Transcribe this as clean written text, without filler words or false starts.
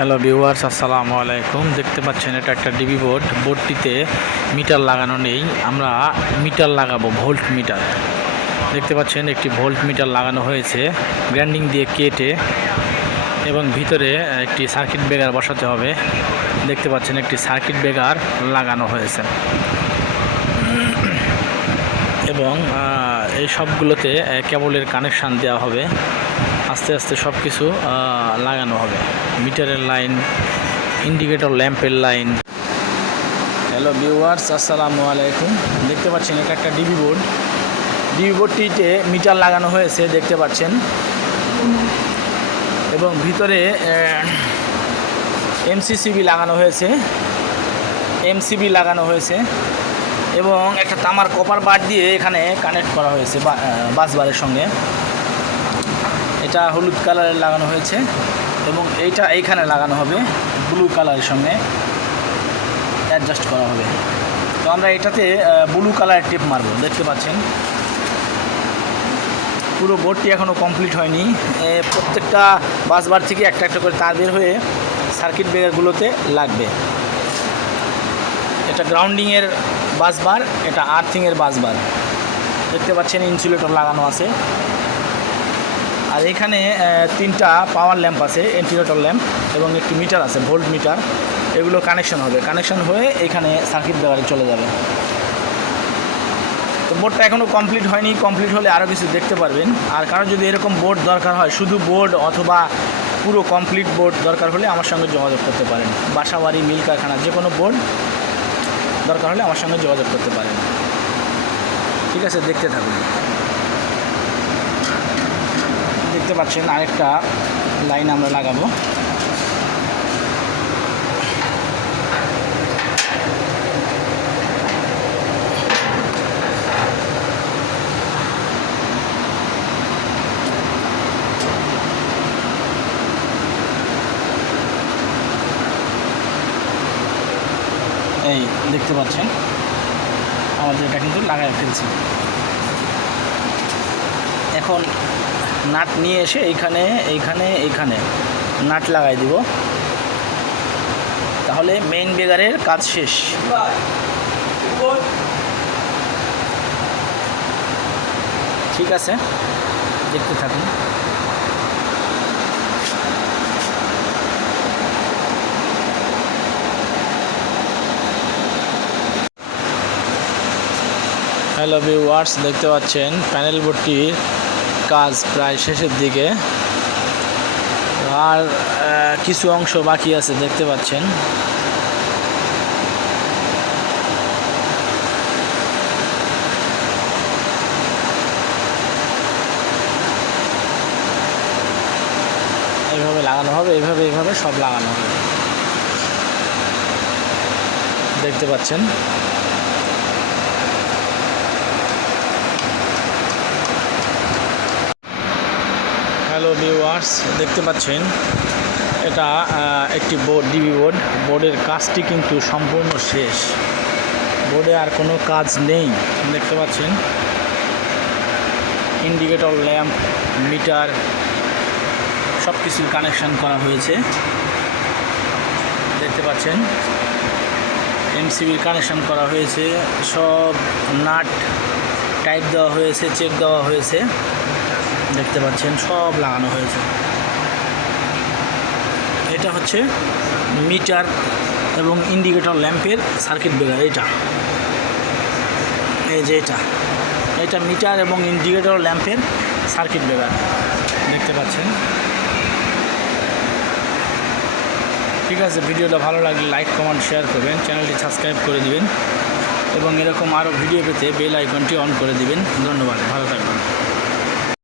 Hello viewers, আসসালামু আলাইকুম। দেখতে পাচ্ছেন এটা একটা ডিবি বোর্ড। বোর্ডটিতে মিটার লাগানো নেই, আমরা মিটার লাগাবো, ভোল্ট মিটার। দেখতে পাচ্ছেন একটি ভোল্ট মিটার লাগানো হয়েছে গ্রাইন্ডিং দিয়ে কেটে, এবং ভিতরে একটি সার্কিট ব্রেকার বসাতে হবে। দেখতে পাচ্ছেন একটি সার্কিট ব্রেকার লাগানো হয়েছে, এবং এই সবগুলোতে কেবলের কানেকশান দেওয়া হবে। আস্তে আস্তে সব কিছু লাগানো হবে, মিটারের লাইন, ইন্ডিকেটর ল্যাম্পের লাইন। হ্যালো ভিউয়ার্স, আসসালামু আলাইকুম। দেখতে পাচ্ছেন এটা একটা ডিবি বোর্ড। ডিবি বোর্ডটিতে মিটার লাগানো হয়েছে দেখতে পাচ্ছেন, এবং ভিতরে এমসিবি লাগানো হয়েছে, এবং একটা তামার কপার বার দিয়ে এখানে কানেক্ট করা হয়েছে বাস বারের সঙ্গে। এটা হলুদ কালারের লাগানো হয়েছে, এবং এইটা এইখানে লাগানো হবে ব্লু কালারের সঙ্গে অ্যাডজাস্ট করা হবে। তো আমরা এটাতে ব্লু কালারের টেপ মারবো। দেখতে পাচ্ছেন পুরো বোর্ডটি এখনও কমপ্লিট হয়নি। প্রত্যেকটা বাসবার থেকে একটা একটা করে তার বের হয়ে সার্কিট ব্রেকারগুলোতে লাগবে। এটা গ্রাউন্ডিংয়ের বাসবার, এটা আর্থিংয়ের বাসবার। দেখতে পাচ্ছেন ইনসুলেটর লাগানো আছে, আর এখানে তিনটা পাওয়ার ল্যাম্প আছে, এন্টিলেটর ল্যাম্প, এবং একটি মিটার আছে, ভোল্ট মিটার। এগুলো কানেকশন হবে, কানেকশন হয়ে এখানে সার্কিট ব্রেকারে চলে যাবে। তো বোর্ডটা এখনও কমপ্লিট হয়নি, কমপ্লিট হলে আরও কিছু দেখতে পারবেন। আর কারো যদি এরকম বোর্ড দরকার হয়, শুধু বোর্ড অথবা পুরো কমপ্লিট বোর্ড দরকার হলে আমার সঙ্গে যোগাযোগ করতে পারেন। বাসাবাড়ি, মিল কারখানা, যে কোনো বোর্ড দরকার হলে আমার সঙ্গে যোগাযোগ করতে পারেন। ঠিক আছে, দেখতে থাকুন। দেখতে পাচ্ছেন আরেকটা লাইন আমরা লাগাবো। এই দেখতে পাচ্ছেন আমাদের এটা কিন্তু লাগাই ফেলছি। এখন নাট নিয়ে এসে এইখানে নাট লাগাই দিব, তাহলে মেইন ব্রেকারের কাজ শেষ। ঠিক আছে, দেখতে থাকুন। হ্যালো ভিউয়ার্স, দেখতে পাচ্ছেন প্যানেল বোর্ডটির কাজ প্রায় শেষের দিকে, আর কিছু অংশ বাকি আছে। দেখতে পাচ্ছেন এইভাবে লাগানো হবে, এইভাবে সব লাগানো হবে। দেখতে পাচ্ছেন হ্যালো ভিউয়ার্স, দেখতে পাচ্ছেন এটা একটি বোর্ড, ডিবি বোর্ড। বোর্ডের কাজটি কিন্তু সম্পূর্ণ শেষ, বোর্ডে আর কোনো কাজ নেই। দেখতে পাচ্ছেন ইন্ডিকেটর ল্যাম্প, মিটার সব কিছু কানেকশান করা হয়েছে। দেখতে পাচ্ছেন এমসিবির কানেকশান করা হয়েছে, সব নাট টাইট দেওয়া হয়েছে, চেক দেওয়া হয়েছে। দেখতে পাচ্ছেন সব লাগানো হয়েছে। এটা হচ্ছে মিটার এবং ইন্ডিকেটর ল্যাম্পের সার্কিট ব্রেকার। এই যে এটা মিটার এবং ইন্ডিকেটর ল্যাম্পের সার্কিট ব্রেকার। দেখতে পাচ্ছেন। ঠিক আছে, ভিডিওটা ভালো লাগলে লাইক, কমেন্ট, শেয়ার করবেন, চ্যানেলটি সাবস্ক্রাইব করে দিবেন, এবং এরকম আরও ভিডিও পেতে বেল আইকনটি অন করে দিবেন। ধন্যবাদ, ভালো থাকবেন।